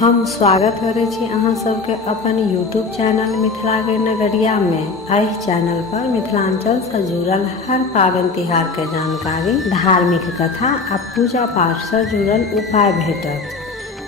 हम स्वागत करै छी अहाँ सबके अपन यूट्यूब चैनल मिथिला के नगरिया में। एहि चैनल पर मिथिलांचल से जुड़ल हर पाबनि तिहार के जानकारी, धार्मिक कथा आ पूजा पाठ से जुड़ल उपाय भेटत।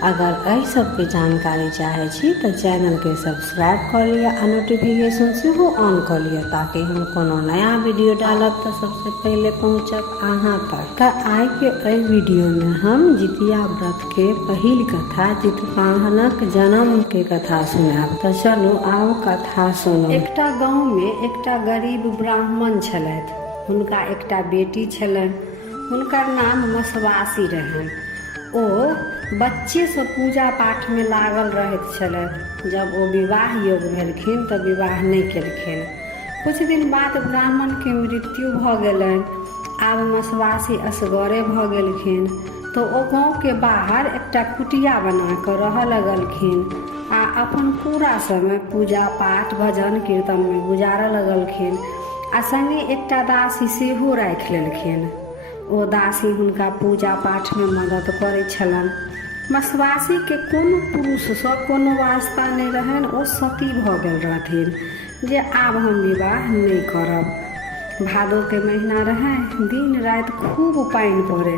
अगर एहि सबके जानकारी चाहे छी तो चैनल के सब्सक्राइब कर लिया आ नोटिफिकेशन सेहो ऑन कर लिया, ताकि हम कोनो नया वीडियो डालब तो सबसे पहले पहुंचत अहाँ तक। आइ के एहि वीडियो में हम जितिया व्रत के पहिल कथा जितवाहनक जन्म के कथा सुनाब। तो चलू आउ कथा सुनू। एकटा गाँव में एकटा गरीब ब्राह्मण छलथि। हुनका एकटा बेटी छलनि। हुनकर नाम मसवासी रहनि। ओ बच्चे से पूजा पाठ में लागल रहैत छलथि। जब ओ विवाह योग्य भेलखिन तऽ विवाह नहि केलखिन। कुछ दिन बाद ब्राह्मण के मृत्यु भऽ गेलनि। आब मसवासी असगरे भऽ गेलखिन तो ओ गाँव के बाहर एकटा कुटिया बना कऽ रहऽ लगलखिन आ अपन पूरा समय पूजा पाठ भजन कीर्तन में गुजारऽ लगलखिन आ संगे एकटा दासी सेहो राखि लेलखिन। ओ दासी हुनका पूजा पाठ में मदद करै छलनि। मसवासी के कोनो पुरुष सँ कोनो वास्ता नहि रहनि। ओ सती भऽ गेल रहथिन जे आब हम विवाह नहि करब। भादो के महीना रहे, दिन राति खूब पानि पड़े,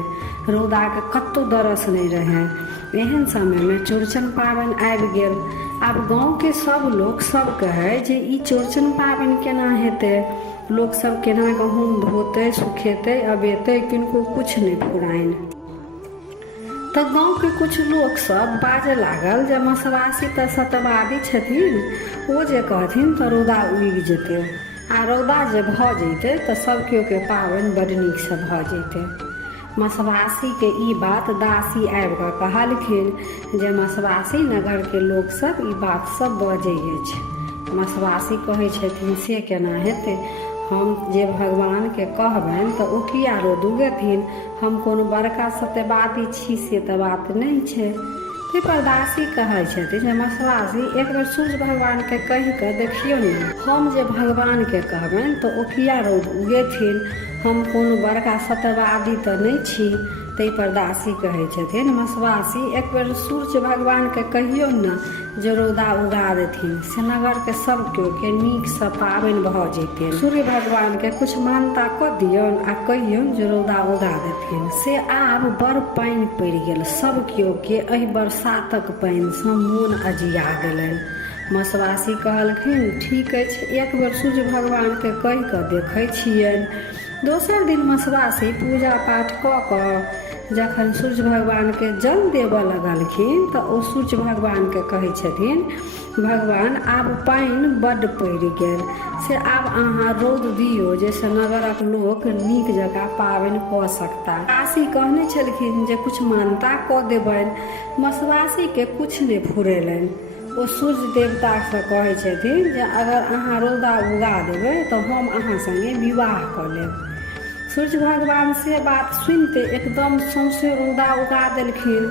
रौदा के कतौ दरस नहीं रहे। एहन समय में चौड़चन पाबनि आबि गेल। आब गाँव के सब लोग सब कहे जे ई चौड़चन पाबनि केना हेतै। लोग सब केना गहूम धोते सुखेते अबेते, किनको कुछ नहीं फुराइन। तो गाँव के कुछ लोग सब बाजे लागल जे मसवासी तो सतवादी छथिन, ओ जे कहथिन तो रौदा उगि जेतै आ रौदा जे भऽ जैते तो सब केओ के पाबनि बड़ नीक से भऽ जैते। मसवासी के ई बात दासी आबि कऽ कहलखिन जे मसवासी नगर के लोग सब ई बात सब बजै अछि। मसवासी कहै छथिन से केना हेतै। हम जे भगवान के कहबनि तऽ ओ किया रौद उगेथिन। हम कोनो बड़का सत्यवादी छी से तऽ बात नहीं छै। ते पर दासी कहै छथिन जे मसवासी एक बेर सूर्य भगवान के कहि कऽ देखियौ ने। हम जे भगवान के कहबनि तऽ ओ किया रौद उगेथिन। हम कोनो बड़का सत्यवादी तऽ नहीं छी। तै पर दासी कहै छथिन मसवासी एक बेर सूर्य भगवान के कहियौ न जे रौदा उगा देथिन, से नगर के सब केओ के नीक से पाबनि भऽ जैतै। सूर्य भगवान के कुछ मानता कऽ दियौन आ कहियौन जे रौदा उगा देथिन। से आब बड़ पानि पड़ि गेल। सब केओ के एहि बरसातक पानि सँ मोन अजिया गेलनि। मसवासी कहलखिन ठीक अछि, एक बेर सूर्य भगवान के कहि कऽ देखै छियनि। दोसर दिन मसवासी पूजा पाठ कऽ कऽ जखन सूर्य भगवान के जल देबऽ लगलखिन तऽ ओ सूर्य भगवान के कहै छथिन भगवान आब पानि बड्ड पड़ि गेल, से आब अहाँ रौद दियौ जैसे नगरक लोक नीक जकाँ पाबनि कऽ सकता। दासी कहने छलखिन जे कुछ मानता कऽ देबनि। मसवासी के कुछ नहि फुरेलनि। ओ सूर्य देवता से कहै छथिन जे अगर अहाँ रौदा उगा देबै तऽ हम अहाँ संगे विवाह कऽ लेब। सूर्य भगवान से बात सुनते एकदम सौंसे रौदा उगा देलखिन।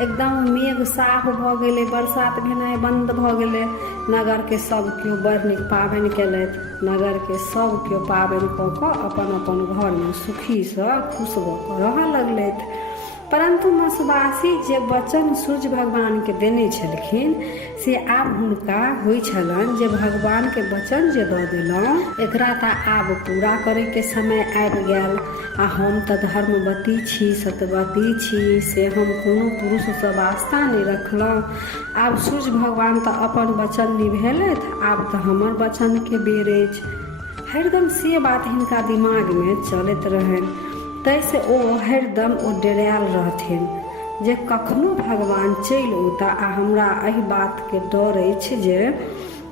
एकदम मेघ साफ भऽ गेलै, बरसात भेनाइ बंद भऽ गेलै। नगर के सब केओ बड़ नीक पाबनि केलथि। नगर के सब केओ पाबनि कऽ कऽ अपन अपन घर में सुखी सँ खुश भऽ कऽ रहऽ लगलथि। परंतु मसवासी जे वचन सूर्य भगवान के देने छलखिन से आब हुनका होइ छलनि जे भगवान के वचन जे दऽ देलहुँ एकरा तऽ आब पूरा करे के समय आबि गेल। आ हम तऽ धर्मवती छी, सत्यवती छी, से हम कोनो पुरुष सँ वास्ता नहि रखलहुँ। आब सूर्य भगवान तऽ अपन वचन निभेलथि, आब तऽ हमर वचन के बेर अछि। हरदम से बात हिनका दिमाग में चलैत रहनि। तैसे ओ हरदम ओ डरायल रहथिन जे कखनो भगवान चलि औता आ हमरा एहि बात के डर अछि जे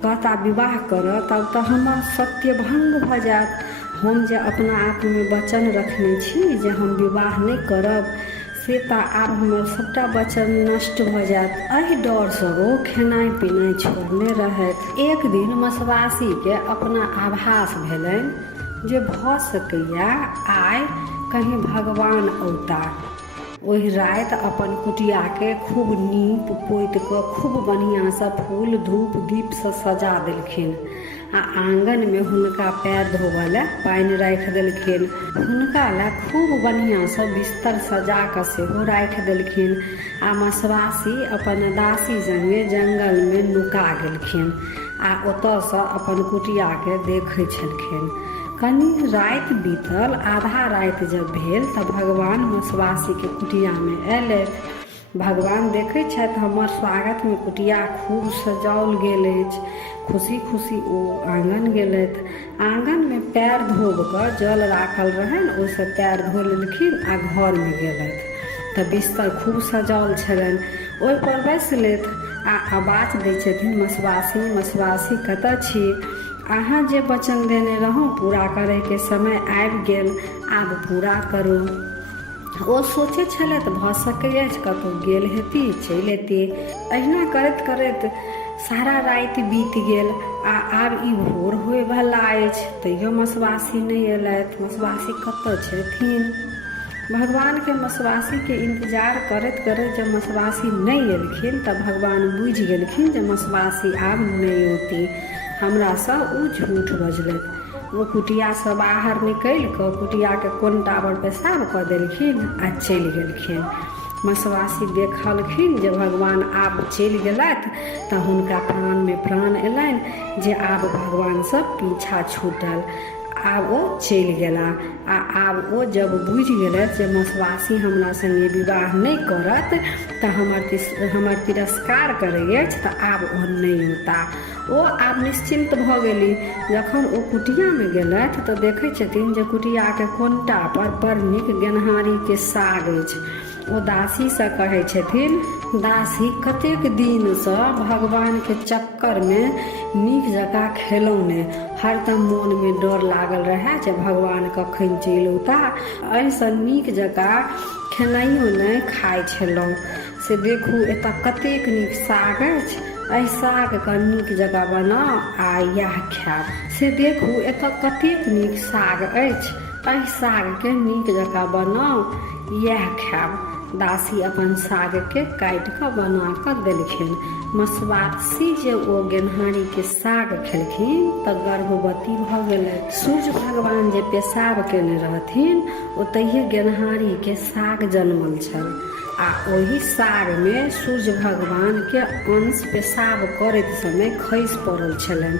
कहता विवाह करऽ तब तऽ हमर सत्य भंग भऽ जायत। हम जे अपना आप में वचन रखने छी जे हम विवाह नहीं करब, से तऽ आब हमर सबटा वचन नष्ट भऽ जायत। एहि डर सँ ओ खेनाइ पिनाइ छोड़ने रहथि। एक दिन मसवासी के अपना आभास भेलनि जे भऽ सकैया आइ कहीं भगवान औता। ओहि राति अपन कुटियाके खूब नीप पोति कऽ खूब बढ़िआँसँ फूल धूप दीपसँ सजा देलखिन आ आँगनमे हुनका पैर धोबऽ लए पानि राखि देलखिन। हुनका लए खूब बढ़िआँसँ बिस्तर सजा कऽ सेहो राखि देलखिन आ मसवासी अपन दासी सङ्गे जङ्गलमे नुका गेलखिन आ ओतऽसँ अपन कुटियाके देखै छलखिन। कनि राति बीतल, आधा राति जब भेल तऽ भगवान मसवासीके कुटियामे अयलथि। भगवान देखै छथि हमर स्वागतमे कुटिया खूब सजाओल गेल अछि। खुशी खुशी ओ आँगन गेलथि। आँगनमे पैर धोब कऽ जल राखल रहनि, ओहिसँ पैर धो लेलखिन आ घरमे गेलथि तऽ बिस्तर खूब सजाओल छलनि। ओहिपर बैसि लेथि आ आवाज दै छथिन, मसवासी मसवासी कतऽ छी? अहाँ जे वचन देने रहौं पूरा करैके समय आबि गेल, आब पूरा करू। ओ सोचै छलथि भऽ सकैत अछि कतहु गेल हेती, चलि एती। अहिना करैत करैत सारा राति बीत गेल आ आब ई भोर होयवला अछि, तैयो मसवासी नहि अयलथि। मसवासी कतऽ छथिन? भगवानके मसवासीके इंतजार करैत करैत जब मसवासी नहीं एलखिन तऽ भगवान बुझि गेलखिन जे मसवासी आब नहीं औती। हमरासँ ओ झूठ बजलथि। ओ कुटियासँ बाहर निकलि कऽ कुटियाके कोनटा पर पेशाब कऽ देलखिन आ चलि गेलखिन। मसवासी देखलखिन जे भगवान आब चलि गेलथि तऽ हुनका प्राणमे प्राण अयलनि जे आब भगवानसँ पीछा छूटल। आब ओ चलि गेला आ आब ओ जब बुझि गेलथि जे मसवासी हमरा सङ्गे विवाह नहि करत तऽ हमर तिरस्कार करै अछि तऽ आब ओ नहि औता। ओ आब निश्चिंत भऽ गेली। जखन ओ कुटियामे गेलथि तऽ देखै छथिन जे कुटियाके कोनटा पर बड़ नीक गेनहारीके साग अछि। ओ दासीसँ कहै छथिन, दासी कतेक दिनसँ भगवानके चक्करमे नीक जकाँ खेलौं ने, हरदम मोनमे डर लागल रहए जे भगवान कखन चलि औता। एहिसँ नीक जकाँ खेनाइयो नहि खाइ छलहुँ। से देखू एतऽ कतेक नीक साग अछि, एहि सागके नीक जकाँ बनाउ आ इएह खायब। से देखू एतऽ कतेक नीक साग अछि, एहि सागके नीक जकाँ बनाउ, इएह खायब। दासी अपन सागके काटि कऽ बना कऽ देलखिन। मसवासी जे ओ गेनहारीके साग खेलखिन तऽ गर्भवती भऽ गेलै। सूर्य भगवान जे पेशाब केने रहथिन ओतहिए गेनहारीके साग जन्मल छल आ ओहि सागमे सूर्य भगवानके अंश पेशाब करैत समय खसि पड़ल छलनि।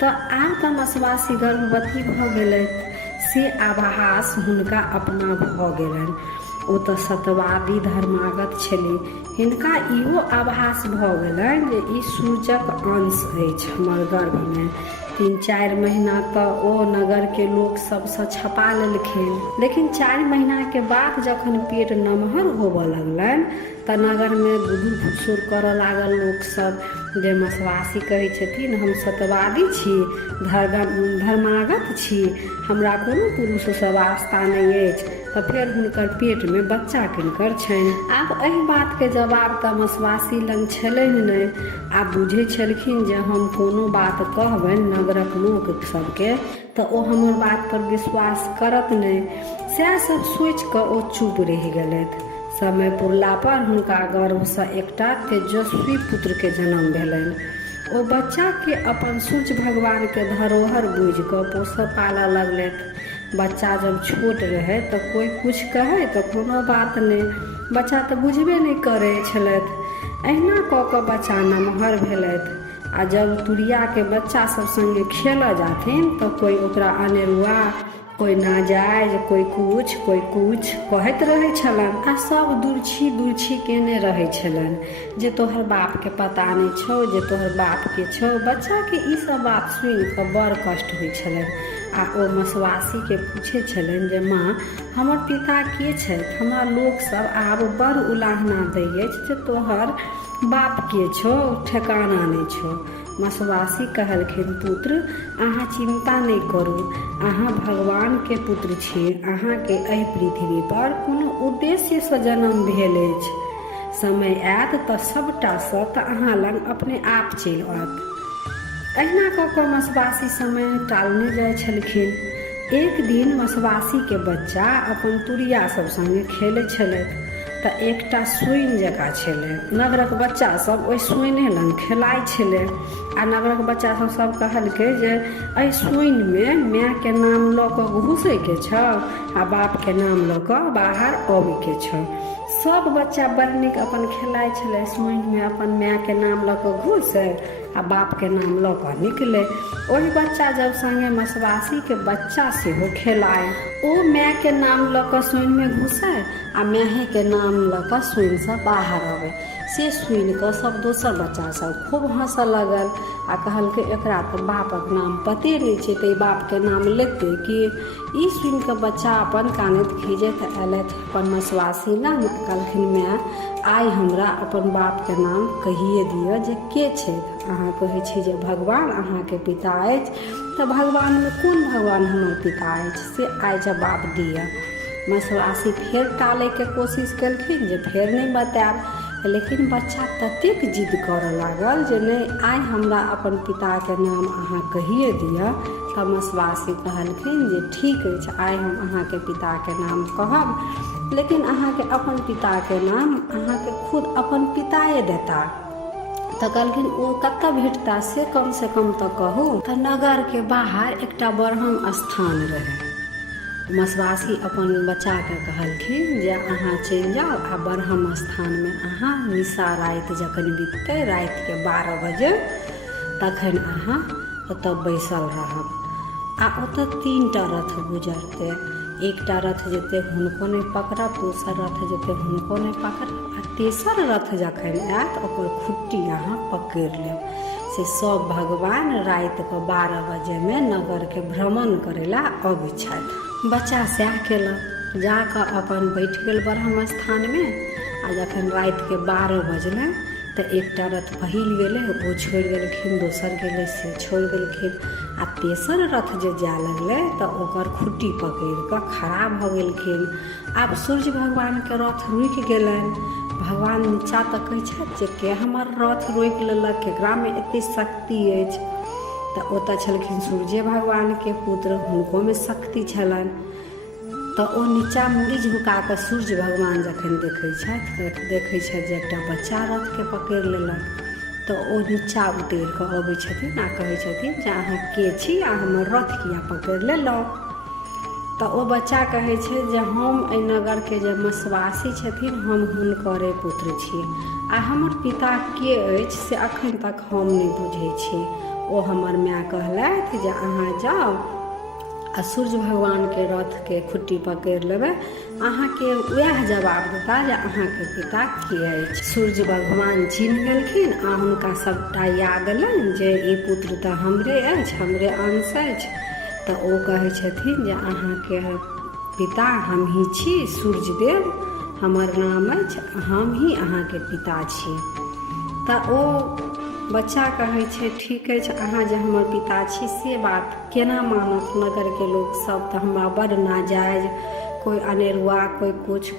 तऽ आब तऽ मसवासी गर्भवती भऽ गेलथि, से आभास हुनका अपना भऽ गेलनि। ओ तऽ सत्यवादी धर्मागत छली। हिनका इहो आभास भऽ गेलनि जे ई सूर्यक अंश अछि हमर गर्भमे। 3-4 महीना तऽ ओ नगरके लोक सबसँ छपा लेलखिन, लेकिन 4 महीनाके बाद जखन पेट नमहर होबऽ लगलनि तऽ नगरमे गुदुर फुसुर करऽ लागल लोकसब जे मसवासी कहै छथिन हम सत्यवादी छी, धर्मागत छी, हमरा कोनो पुरुषसँ वास्ता नहि अछि। तऽ फेर हुनकर पेटमे बच्चा किनकर छनि? आब एहि बातके जवाब तऽ मसवासी लग छलनि नहि। आब बुझै छलखिन जे हम कोनो बात कहबनि नगरक लोक सबके तऽ ओ हमर बात पर विश्वास करत नहि। सएह सब सोचि कऽ ओ चुप रहि गेलथि। समय पुरला पर हुनका गर्भसँ एकटा तेजस्वी पुत्रके जन्म भेलनि। ओ बच्चाके अपन सूर्य भगवानके धरोहर बुझि कऽ पोसऽ पालऽ लगलथि। बच्चा जब छोट रहै तऽ कोई कुछ कहै तऽ कोनो बात नहि, बच्चा तऽ बुझबे नहि करै छलथि। अहिना कऽ कऽ बच्चा नमहर भेलथि आ जब तुरियाके बच्चा सब सङ्गे खेलऽ जाथिन तऽ कोई ओकरा अनेरुआ, कोई नाजायज, कोई कुछ कहैत रहै छलनि आ सब दुरछी केने रहै छलनि जे तोहर बापके पता नहि छौ, जे तोहर बापके छौ। बच्चाके ई सब बात सुनि कऽ बड़ कष्ट होइ छलनि आ ओ मसवासीके पूछै छलनि जे माँ हमर पिता के छथि? हमरा लोक सब आब बड़ उलाहना दै अछि जे तोहर बाप के छौ, ठेकाना नहि छौ। मसवासी कहलखिन पुत्र अहाँ चिंता नहि करू, अहाँ भगवानके पुत्र छी। अहाँके एहि पृथ्वी पर कोनो उद्देश्यसँ जन्म भेल अछि। समय आयत तऽ सबटा सत्य अहाँ लग अपने आप चलि आयत। अहिना कऽ कऽ मसवासी समय टालने जाइ छलखिन। एक दिन मसवासीके बच्चा अपन तुरिया सब सङ्गे खेलै छलथि। तऽ एकटा सुइन जकाँ छलै। नगरक बच्चा सब ओहि सुइने लग खेलाइ छलै आ नगरक बच्चा सब कहलकै जे एहि सुइनमे मायके नाम लऽ कऽ घुसैके छौ आ बापके नाम लऽ कऽ बाहर अबैके छौ। सब बच्चा बड़ नीक अपन खेलाइ छलै, सुइनमे अपन मायके नाम लऽ कऽ घुसै आ बापके नाम लऽ कऽ निकलै। ओहि बच्चा जब संगे मसवासीके बच्चा सेहो खेलाय, ओ मायके नाम लऽ कऽ सुइनमे घुसै आ मायके नाम लऽ कऽ सुइनसँ बाहर अबै। से सुनिकऽ सब दोसर बच्चा सब खूब हँसऽ लागल आ कहलकै एकरा तऽ बापक नाम पते नहि छै, तऽ बापके नाम लेतै कि। ई सुनिकऽ बच्चा अपन कानैत खीजैत अयलथि अपन मसवासी लग। कहलखिन माय आइ हमरा अपन बापके नाम कहिए दिअ जे के छै। अहाँ कहै छी जे भगवान अहाँके पिता अछि, तऽ भगवानमे कोन भगवान हमर पिता अछि से आइ जवाब दिअ। मसवासी फेर टालैके कोशिश केलखिन जे फेर नहि बतायब, लेकिन बच्चा ततेक जिद करऽ लागल जे नहि आइ हमरा अपन पिताके नाम अहाँ कहिए दिअ। तऽ मसवासी कहलखिन जे ठीक अछि, आइ हम अहाँके पिताके नाम कहब, लेकिन अहाँके अपन पिताके नाम अहाँके खुद अपन पिताए देता। तऽ कहलखिन ओ कतऽ भेटता से कम तऽ कहू। तऽ नगरके बाहर एकटा ब्रह्म स्थान रहै। मसवासी अपन बच्चाके कहलखिन जे अहाँ चलि जाउ आ ब्रह्म स्थानमे अहाँ निशा राति जखन बीततै, रातिके 12 बजे, तखन अहाँ ओतऽ बैसल रहब आ ओतऽ 3टा रथ गुजरतै। एकटा रथ जेतै हुनको नहि पकड़ब, दोसर रथ जेतै हुनको नहि पकड़ब, आ तेसर रथ जखन आयत ओकर खुट्टी अहाँ पकड़ि लेब। से सब भगवान रातिके 12 बजेमे नगरके भ्रमण करै लए अबै छथि। बच्चा सएह केलक, जाकऽ अपन बैठ गेल ब्रह्म स्थानमे आ जखन रातिके 12 बजलै तऽ एकटा रथ पहिल गेलै ओ छोड़ि देलखिन, दोसर गेलै से छोड़ि देलखिन, आ तेसर रथ जे जाय लगलै तऽ ओकर खुट्टी पकड़ि कऽ खड़ा भऽ गेलखिन। आब सूर्य भगवानके रथ रुकि गेलनि। भगवान नीचाँ तकै छथि जे के हमर रथ रोकि लेलक, केकरामे एतेक शक्ति अछि। तऽ ओतऽ छलखिन सूर्य भगवानके पुत्र, हुनकोमे शक्ति छलनि। तऽ ओ नीचाँ मुड़ी झुका कऽ सूर्य भगवान जखन देखै छथि जे एकटा बच्चा रथके पकड़ि लेलक, तऽ ओ नीचाँ उतरि कऽ अबै छथिन आ कहै छथिन जे अहाँ के छी आ हमर रथ किया पकड़ि लेलहुँ। तऽ ओ बच्चा कहै छै जे हम एहि नगरके जे मसवासी छथिन हम हुनकरे पुत्र छी आ हमर पिता के अछि से एखन तक हम नहि बुझै छी। ओ हमर माय कहलथि जे अहाँ जाउ आ सूर्य भगवानके रथके खुट्टी पकड़ि लेबै, अहाँके वएह जवाब देता जे अहाँके पिता के अछि। सूर्य भगवान चिन्ह गेलखिन आ हुनका सभटा याद एलनि जे ई पुत्र तऽ हमरे अछि, हमरे अंश अछि। तऽ ओ कहै छथिन जे अहाँके पिता हम ही छी, सूर्यदेव हमर नाम अछि, हम ही अहाँके पिता छी। तऽ ओ बच्चा कहै छै ठीक अछि, अहाँ जे हमर पिता छी से बात केना मानत नगरके लोक सब, तऽ हमरा बड़ नाजायज, कोई अनेरुआ, कोई कुछ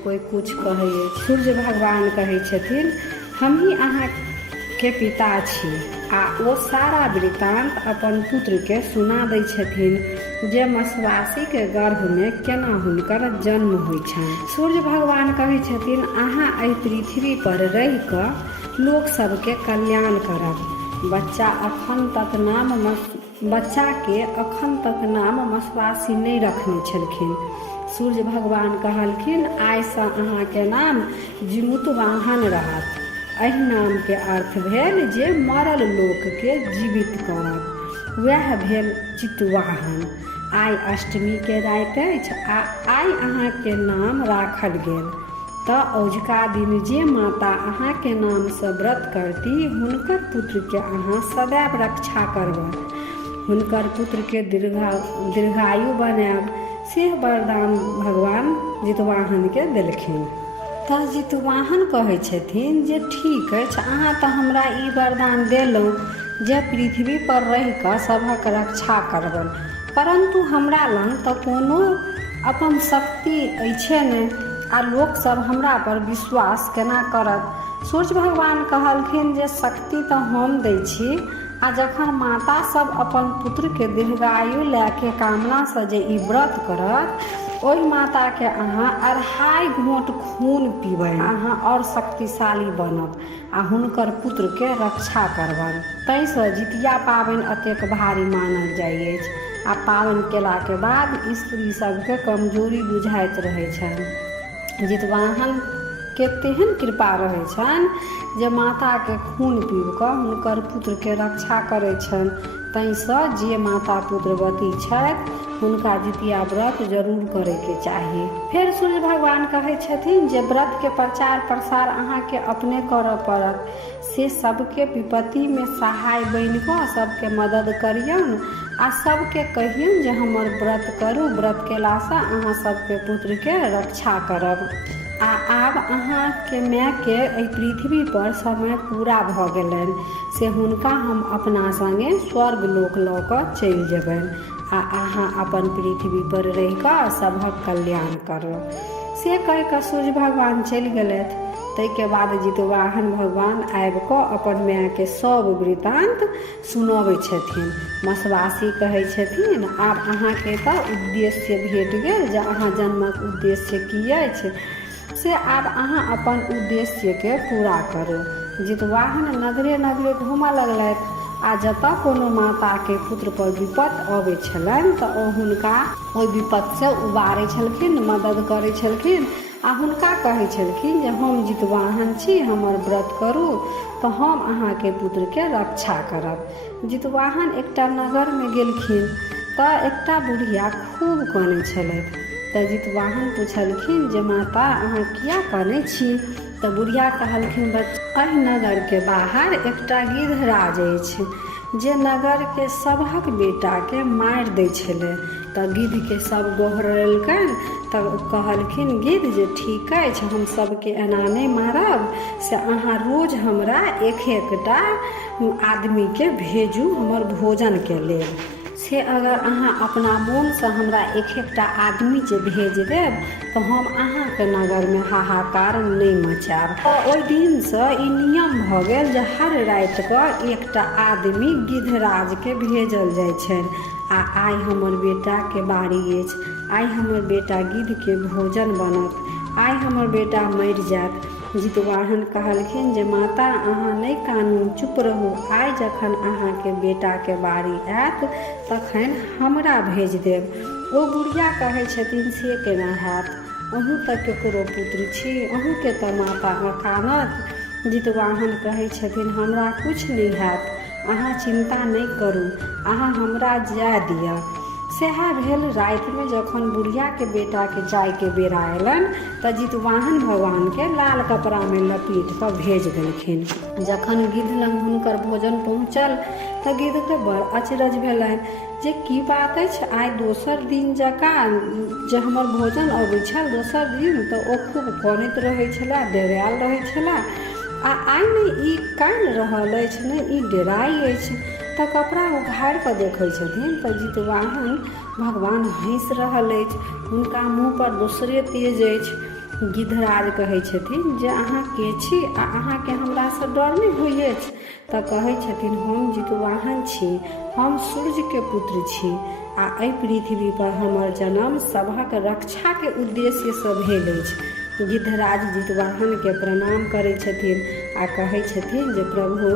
कहै अछि। सूर्य भगवान कहै छथिन हम ही अहाँके पिता छी आ ओ सारा वृत्तांत अपन पुत्रके सुना दै छथिन जे मसवासीके गर्भमे केना हुनकर जन्म होइ छनि। सूर्य भगवान कहै छथिन अहाँ एहि पृथ्वी पर रहि कऽ लोक सबके कल्याण करब। बच्चाके अखन तक नाम मसवासी नहि रखने छलखिन। सूर्य भगवान कहलखिन आइसँ अहाँके नाम जीमुतवाहन रहत। एहि नामके अर्थ भेल जे मरल लोकके जीवित करब, वएह भेल चितवाहन। आइ अष्टमीके राति अछि आ आइ अहाँके नाम राखल गेल। तऽ अजुका दिन जे माता अहाँके नामसँ व्रत करती हुनकर पुत्रके अहाँ सदैव रक्षा करबै, हुनकर पुत्रके दीर्घायु बनायब, से वरदान भगवान जितवाहनके देलखिन। तऽ जितवाहन कहै छथिन जे ठीक अछि, अहाँ तऽ हमरा ई वरदान देलहुँ जे पृथ्वी पर रहि कऽ सभक रक्षा करबनि, परन्तु हमरा लग तऽ कोनो अपन शक्ति अछि नहि आ लोक सब हमरा पर विश्वास केना करत। सूर्य भगवान कहलखिन जे शक्ति तऽ हम दै छी आ जखन माता सब अपन पुत्रके दीर्घायु लए के कामनासँ जे ई व्रत करत ओहि माता के अहाँ 2.5 घोंट खून पीबै, अहाँ और शक्तिशाली बनब आ हुनकर पुत्र के रक्षा करबनि। ताहिसँ जितिया पाबनि अतेक भारी मानल जाइ अछि आ पाबनि केलाके बाद स्त्री सबके कमजोरी बुझाइत रहै छनि। जितवाहन के तेहन कृपा रहै छनि जे माता के खून पीब कऽ हुनकर पुत्र के रक्षा करै छनि। ताहिसँ जे माता पुत्रवती छथि हुनका जितिया व्रत जरूर करैके चाही। फेर सूर्य भगवान कहै छथिन जे व्रत के प्रचार प्रसार अहाँके अपने करऽ पड़त, से सबके विपत्ति में सहाय बनि कऽ सबके मदद करियौन आ सबके कहियौन जे हमर व्रत करू, व्रत केलासँ अहाँ सबके पुत्र के रक्षा करब। आब अहाँके माय के एहि पृथ्वी पर समय पूरा भऽ गेलनि से हुनका हम अपना संगे स्वर्ग लोक लऽ कऽ चलि जेबनि आ अहाँ अपन पृथ्वी पर रहि कऽ सभक कल्याण करब। से कहि कऽ सूर्य भगवान चलि गेलथि। ताहिके बाद जितवाहन भगवान आबि कऽ अपन माय के सब वृतांत सुनबै छथिन। मसवासी कहै छथिन आब अहाँके तऽ उद्देश्य भेट गेल जे अहाँ जन्मक उद्देश्य की अछि, से आब अहाँ अपन उद्देश्य के पूरा करू। जितवाहन नगरे नगरे घूमऽ लगलथि आ जतऽ कोनो माता के पुत्र पर विपत अबै छलनि तऽ ओ हुनका ओहि विपत से उबारै छलखिन, मदद करै छलखिन आ हुनका कहै छलखिन जे हम जितवाहन छी, हमर व्रत करू तऽ हम अहाँके पुत्र के रक्षा करब। जितवाहन एकटा नगर में गेलखिन तऽ एकटा बुढ़िया खूब कानै छलथि। तऽ जितवाहन पूछलखिन जे माता अहाँ किया कानै छी? तऽ बुढ़िया कहलखिन एहि नगर के बाहर एकटा गिद्धराज अछि जे नगर के सभक बेटा के मारि दै छलै। तऽ गिद्ध के सब गोहरलकनि तऽ कहलखिन गिद्ध जे ठीक अछि, हम सबके एना नहि मारब, से अहाँ रोज हमरा एकटा आदमी के भेजू हमर भोजन के लेल। से अगर अहाँ अपना मोनसँ हमरा एकटा आदमी जे भेज देब तऽ हम अहाँके नगर में हाहाकार नहि मचायब। ओहि दिनसँ ई नियम भऽ गेल जे हर राति कऽ एकटा आदमी गिद्धराज के भेजल जाइ छनि आ आइ हमर बेटा के बारी अछि, आइ हमर बेटा गिद्ध के भोजन बनत, आइ हमर बेटा मरि जायत। जितवाहन कहलखिन जे माता अहाँ नहि कानू, चुप रहू, आइ जखन अहाँके बेटा के बारी आयत तखन हमरा भेज देब। ओ बुढ़िया कहै छथिन से केना हैत, अहूँ तऽ केकरो पुत्र छी, अहूँ के तऽ माता कानत। जितवाहन कहै छथिन हमरा कुछ नहीं हैत, अहाँ चिंता नहीं करू, अहाँ हमरा जाय दिअ। सएह भेल। राति में जखन बुढ़िया के बेटा के जाय के बेरा अयलनि तऽ जितवाहन भगवान के लाल कपड़ा में लपेट कऽ भेज देलखिन। जखन गिद्ध लग हुनकर भोजन पहुँचल तऽ गिद्ध के बड़ अचरज भेलनि जे की बात अछि, आइ दोसर दिन जकाँ जे हमर भोजन अबै छल दोसर दिन तऽ ओ खूब कानैत रहै छले, डेरायल रहै छले, आ आइ नहि ई कानि रहल अछि ने ई डेराइ अछि। तऽ कपड़ा उघारि कऽ देखै छथिन तऽ जितवाहन भगवान हँसि रहल अछि, हुनका मुँह पर दोसरे तेज अछि। गिद्धराज कहै छथिन जे अहाँ के छी आ अहाँके हमरासँ डर नहि होइ अछि? तऽ कहै छथिन हम जितवाहन छी, हम सूर्य के पुत्र छी आ एहि पृथ्वी पर हमर जन्म सभक रक्षा के उद्देश्य से भेल अछि। गिद्धराज जितवाहन के प्रणाम करै छथिन आ कहै छथिन जे प्रभु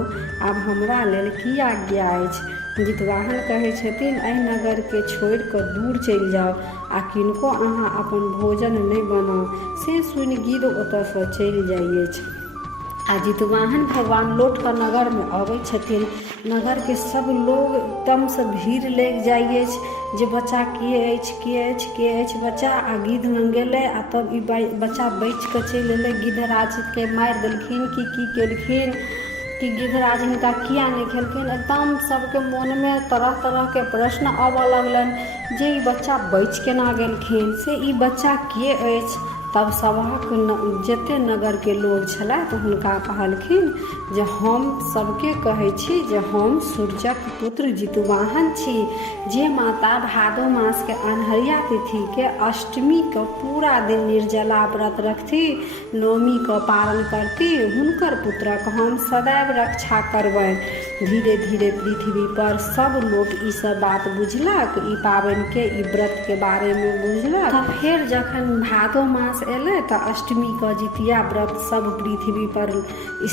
आब हमरा लेल की आज्ञा अछि? जितवाहन कहै छथिन एहि नगर के छोड़ि कऽ दूर चलि जाउ आ किनको अहाँ अपन भोजन नहि बनाउ। से सुनि गिद्ध ओतयसँ चलि जाइ अछि आ जितवाहन भगवान लौट कऽ नगर में अबै छथिन। नगर के सब लोग एकदम से भीड़ लागि जाइ अछि जे बच्चा के अछि, के अछि, के अछि बच्चा। आ गिद्ध लग गेलै आ तब ई बच्चा बचि कऽ चलि एलै। गिद्धराज के मारि देलखिन कि की केलखिन कि गिद्धराज हिनका किया नहीं खेलखिन, एकदम सबके मोन में तरह तरह के प्रश्न आबऽ लगलनि जे ई बच्चा बचि केना गेलखिन, से ई बच्चा के अछि। तब सभक जते नगर के लोग छलथि हुनका कहलखिन जे हम सबके कहै छी जे हम सूर्यक पुत्र जितवाहन छी, जे माता भादो मास के अन्हरिया तिथि के अष्टमी के पूरा दिन निर्जला व्रत रखती, नवमी का पारण करती, हुनकर पुत्रक हम सदैव रक्षा करबनि। धीरे धीरे पृथ्वी पर सब लोग ई सब बात बुझलक, ई पाबनि के, ई व्रत के बारे में बुझलक। तो फिर जखन भादो मास एलै तऽ अष्टमी के जितिया व्रत सब पृथ्वी पर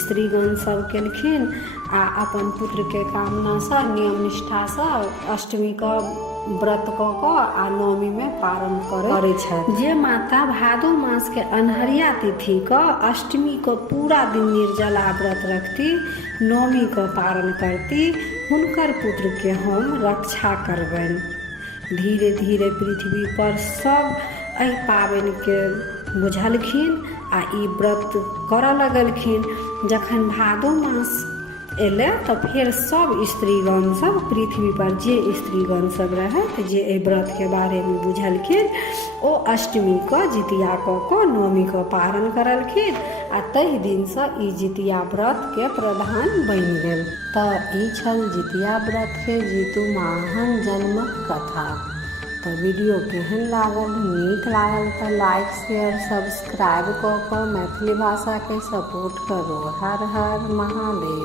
स्त्रीगण सब केलखिन आ अपन पुत्र के कामना से नियम निष्ठा से अष्टमी का व्रत कऽ कऽ आ नवमी में पारण करै छथि। जे माता भादो मास के अन्हरिया तिथि का अष्टमी को पूरा दिन निर्जला व्रत रखती, नवमी को पारण करती, हुनकर पुत्र के हम रक्षा करबनि। धीरे धीरे पृथ्वी पर सब एहि पाबनि के बुझलखिन आ ई व्रत करऽ लगलखिन। जखन भादो मास एलै तऽ फिर सब स्त्रीगण सब पृथ्वी पर जे स्त्रीगण सब रहत जे एहि व्रत के बारे में बुझलखिन ओ अष्टमी के जितिया कऽ कऽ नवमी के पारण करलखिन आ ताहि दिन से ई जितिया व्रत के प्रधान बनि गेल। तऽ ई छल जितिया व्रत के जीतू महान जन्मक कथा। तो वीडियो केहन लागल, नीक लागल तो लाइक शेयर सब्सक्राइब कऽ मैथिली भाषा के सपोर्ट करो। हर हर महादेव।